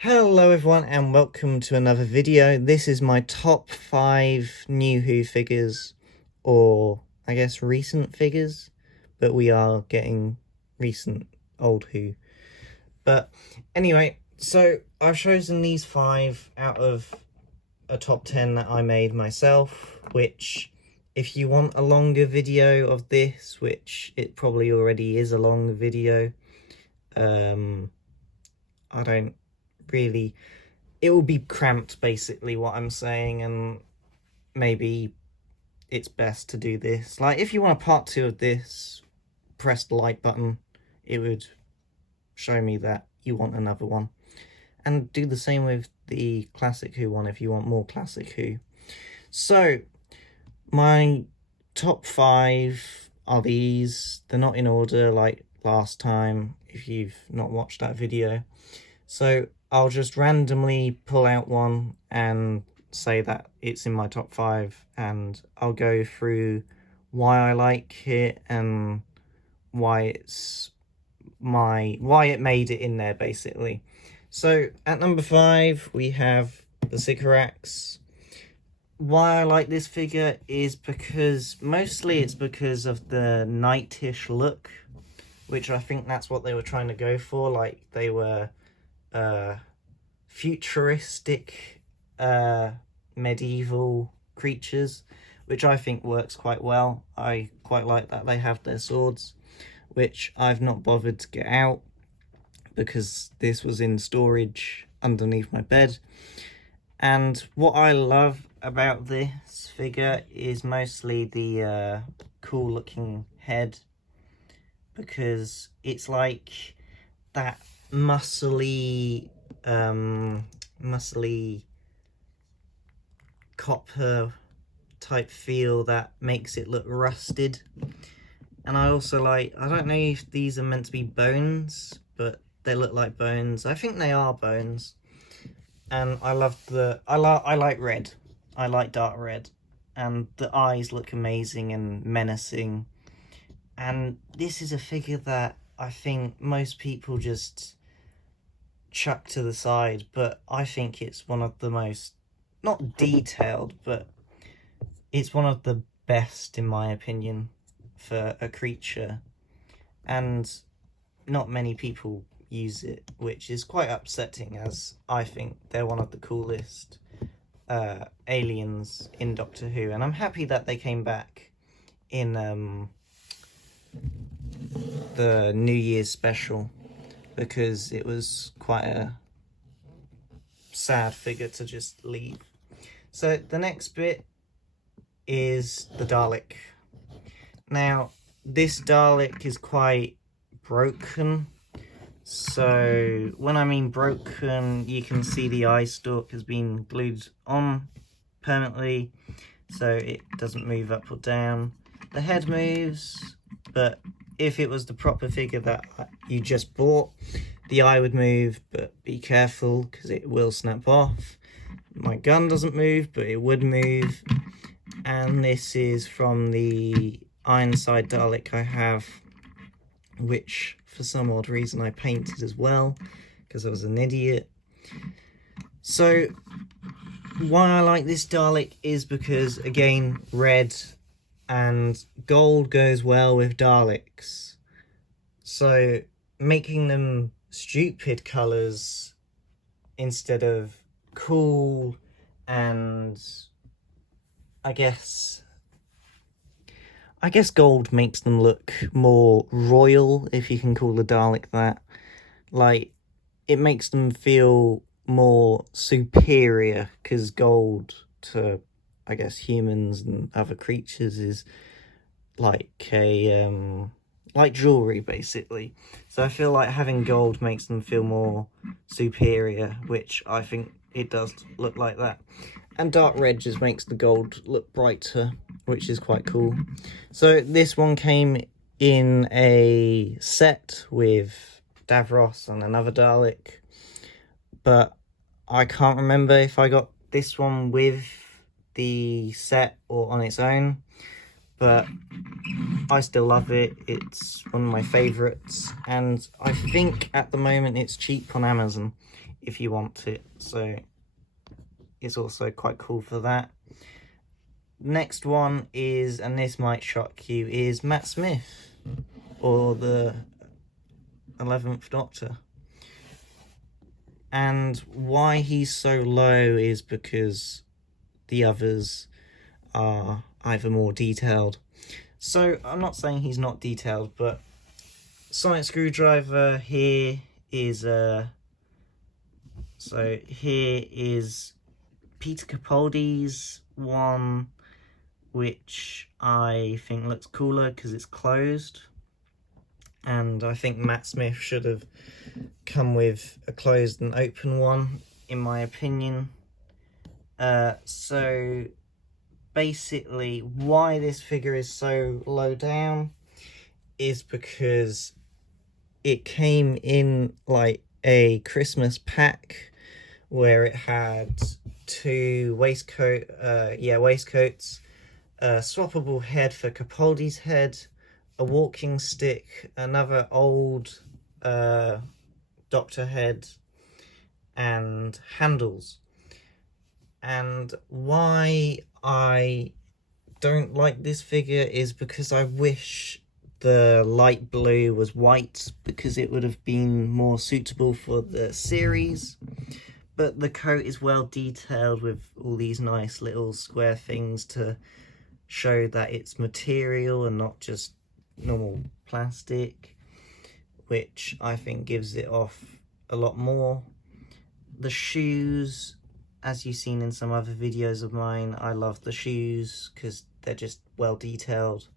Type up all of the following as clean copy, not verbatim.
Hello everyone and welcome to another video. This is my top 5 new Who figures, or I guess recent figures, but we are getting recent old Who. But anyway, so I've chosen these 5 out of a top 10 that I made myself, which if you want a longer video of this, which it probably already is a long video, I don't really, it will be cramped basically what I'm saying, and maybe it's best to do this. Like, if you want a part 2 of this, press the like button. It would show me that you want another one. And do the same with the Classic Who one if you want more Classic Who. So, my top 5 are these. They're not in order like last time, if you've not watched that video. So I'll just randomly pull out one and say that it's in my top 5, and I'll go through why I like it and why it made it in there basically. So at number 5 we have the Sycorax. Why I like this figure is because mostly it's because of the knightish look, which I think that's what they were trying to go for. Like, they were futuristic medieval creatures, which I think works quite well. I quite like that they have their swords, which I've not bothered to get out because this was in storage underneath my bed. And what I love about this figure is mostly the cool looking head, because it's like that muscly copper type feel that makes it look rusted. And I also like, I don't know if these are meant to be bones, but they look like bones. I think they are bones. And I love I like red. I like dark red, and the eyes look amazing and menacing. And this is a figure that I think most people just chuck to the side, but I think it's one of the most, not detailed, but it's one of the best in my opinion for a creature, and not many people use it, which is quite upsetting, as I think they're one of the coolest aliens in Doctor Who, and I'm happy that they came back in the New Year's special, because it was quite a sad figure to just leave. So the next bit is the Dalek. Now, this Dalek is quite broken. So when I mean broken, you can see the eye stalk has been glued on permanently, so it doesn't move up or down. The head moves, but if it was the proper figure that you just bought, the eye would move, but be careful because it will snap off. My gun doesn't move, but it would move. And this is from the Ironside Dalek I have, which for some odd reason I painted as well, because I was an idiot. So why I like this Dalek is because, again, red and gold goes well with Daleks. So making them stupid colours instead of cool, and I guess gold makes them look more royal, if you can call the Dalek that. Like, it makes them feel more superior, because gold to, I guess, humans and other creatures is like a like jewelry basically. So I feel like having gold makes them feel more superior, which I think it does look like that. And dark red just makes the gold look brighter, which is quite cool. So this one came in a set with Davros and another Dalek, but I can't remember if I got this one with the set or on its own, but I still love it. It's one of my favourites, and I think at the moment it's cheap on Amazon. if you want it, so it's also quite cool for that. Next one is, and this might shock you, is Matt Smith, or the 11th Doctor. And why he's so low is because the others are either more detailed. So I'm not saying he's not detailed, but Sonic Screwdriver here is so here is Peter Capaldi's one, which I think looks cooler because it's closed, and I think Matt Smith should have come with a closed and open one, in my opinion. So basically why this figure is so low down is because it came in like a Christmas pack where it had two waistcoats, a swappable head for Capaldi's head, a walking stick, another old Doctor head, and handles. And why I don't like this figure is because I wish the light blue was white, because it would have been more suitable for the series. But the coat is well detailed with all these nice little square things to show that it's material and not just normal plastic, which I think gives it off a lot more. The shoes, as you've seen in some other videos of mine, I love the shoes because they're just well detailed.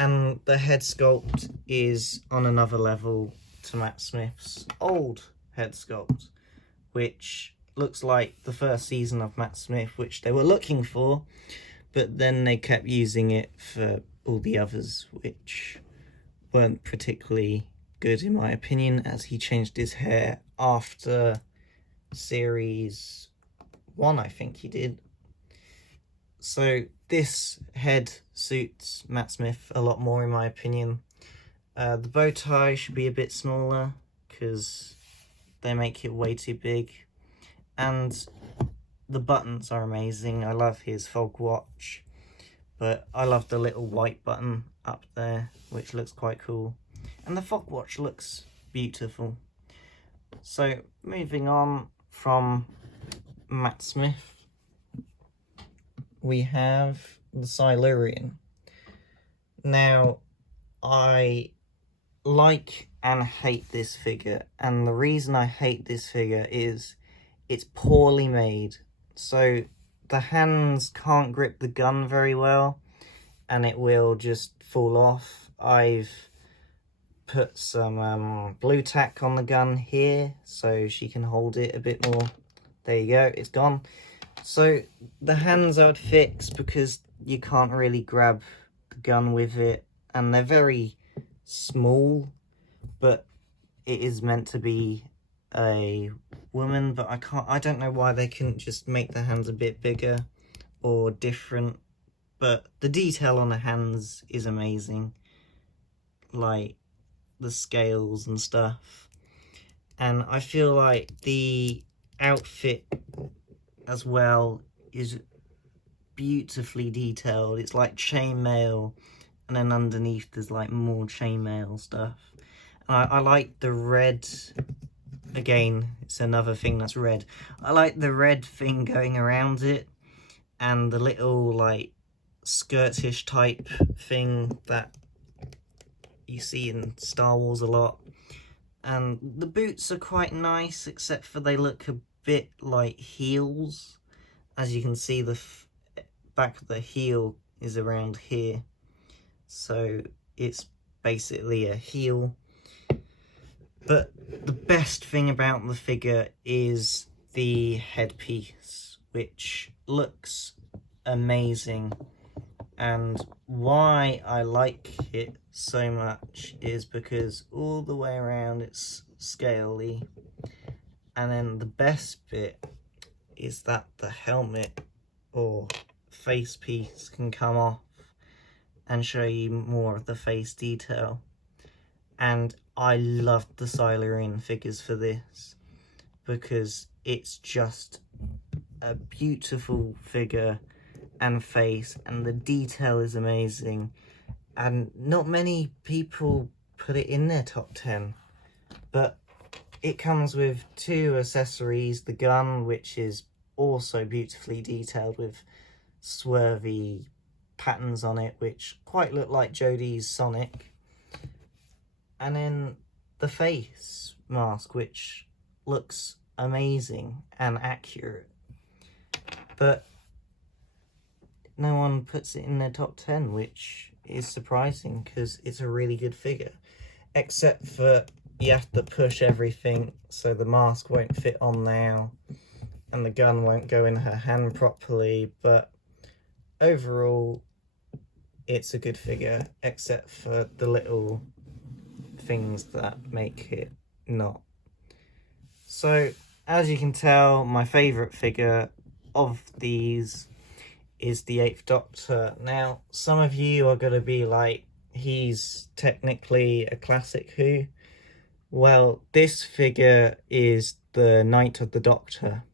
And the head sculpt is on another level to Matt Smith's old head sculpt, which looks like the first season of Matt Smith, which they were looking for, but then they kept using it for all the others, which weren't particularly good in my opinion, as he changed his hair after series 1, I think he did. So this head suits Matt Smith a lot more in my opinion. The bow tie should be a bit smaller because they make it way too big. And the buttons are amazing. I love his fog watch, but I love the little white button up there, which looks quite cool. And the fog watch looks beautiful. So moving on from Matt Smith, we have the Silurian. Now, I like and hate this figure, and the reason I hate this figure is it's poorly made. So the hands can't grip the gun very well, and it will just fall off. I've put some blue tack on the gun here so she can hold it a bit more. There you go, it's gone. So the hands I would fix because you can't really grab the gun with it, and they're very small, but it is meant to be a woman, but I don't know why they couldn't just make the hands a bit bigger or different. But the detail on the hands is amazing, like the scales and stuff. And I feel like the outfit as well is beautifully detailed. It's like chainmail, and then underneath there's like more chainmail stuff. And I like the red. Again, it's another thing that's red. I like the red thing going around it, and the little like skirtish type thing that you see in Star Wars a lot. And the boots are quite nice, except for they look a bit like heels. As you can see, the back of the heel is around here, so it's basically a heel. But the best thing about the figure is the headpiece, which looks amazing. And why I like it so much is because all the way around it's scaly. And then the best bit is that the helmet or face piece can come off and show you more of the face detail. And I loved the Silurian figures for this, because it's just a beautiful figure and face, and the detail is amazing, and not many people put it in their top 10. But it comes with 2 accessories: the gun, which is also beautifully detailed with swervy patterns on it, which quite look like Jodie's Sonic, and then the face mask, which looks amazing and accurate. But no one puts it in their top 10, which is surprising because it's a really good figure, except for you have to push everything so the mask won't fit on now and the gun won't go in her hand properly. But overall, it's a good figure, except for the little things that make it not. So, as you can tell, my favourite figure of these is the 8th Doctor. Now, some of you are going to be like, he's technically a classic Who. Well, this figure is the Night of the Doctor,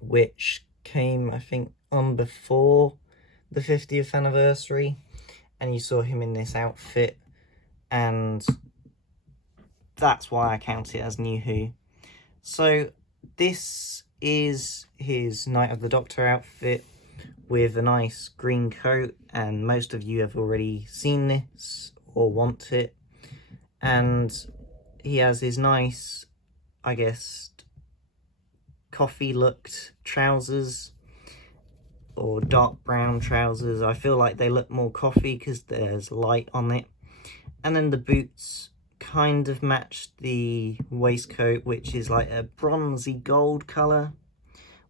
which came, I think, on before the 50th anniversary, and you saw him in this outfit, and that's why I count it as New Who. So this is his Night of the Doctor outfit with a nice green coat, and most of you have already seen this or want it. And he has his nice, I guess, coffee looked trousers, or dark brown trousers. I feel like they look more coffee because there's light on it. And then the boots kind of match the waistcoat, which is like a bronzy gold colour,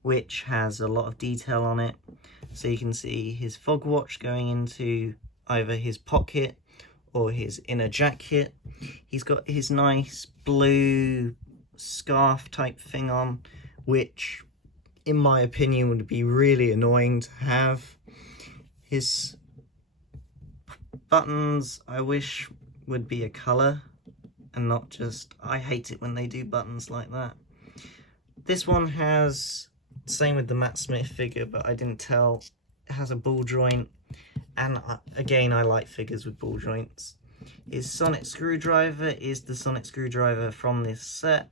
which has a lot of detail on it. So you can see his fog watch going into either his pocket or his inner jacket. He's got his nice blue scarf type thing on, which in my opinion would be really annoying to have. His buttons I wish would be a colour and not just, I hate it when they do buttons like that. This one has, same with the Matt Smith figure, but I didn't tell, it has a ball joint, and again, I like figures with ball joints. His sonic screwdriver is the sonic screwdriver from this set,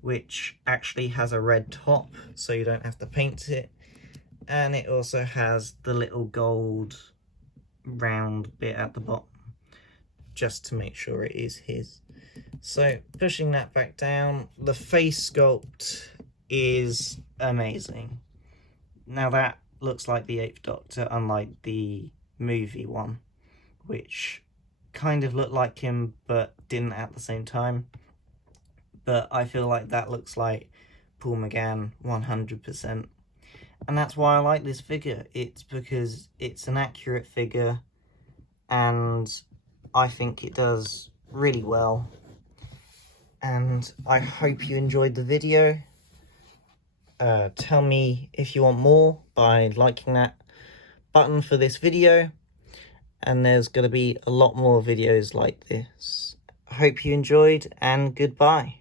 which actually has a red top, so you don't have to paint it. And it also has the little gold round bit at the bottom, just to make sure it is his. So, pushing that back down, the face sculpt is amazing. Now that looks like the 8th Doctor, unlike the movie one, which kind of looked like him but didn't at the same time. But I feel like that looks like Paul McGann 100%. And that's why I like this figure. It's because it's an accurate figure, and I think it does really well. And I hope you enjoyed the video. Tell me if you want more by liking that button for this video, and there's going to be a lot more videos like this. I hope you enjoyed, and goodbye.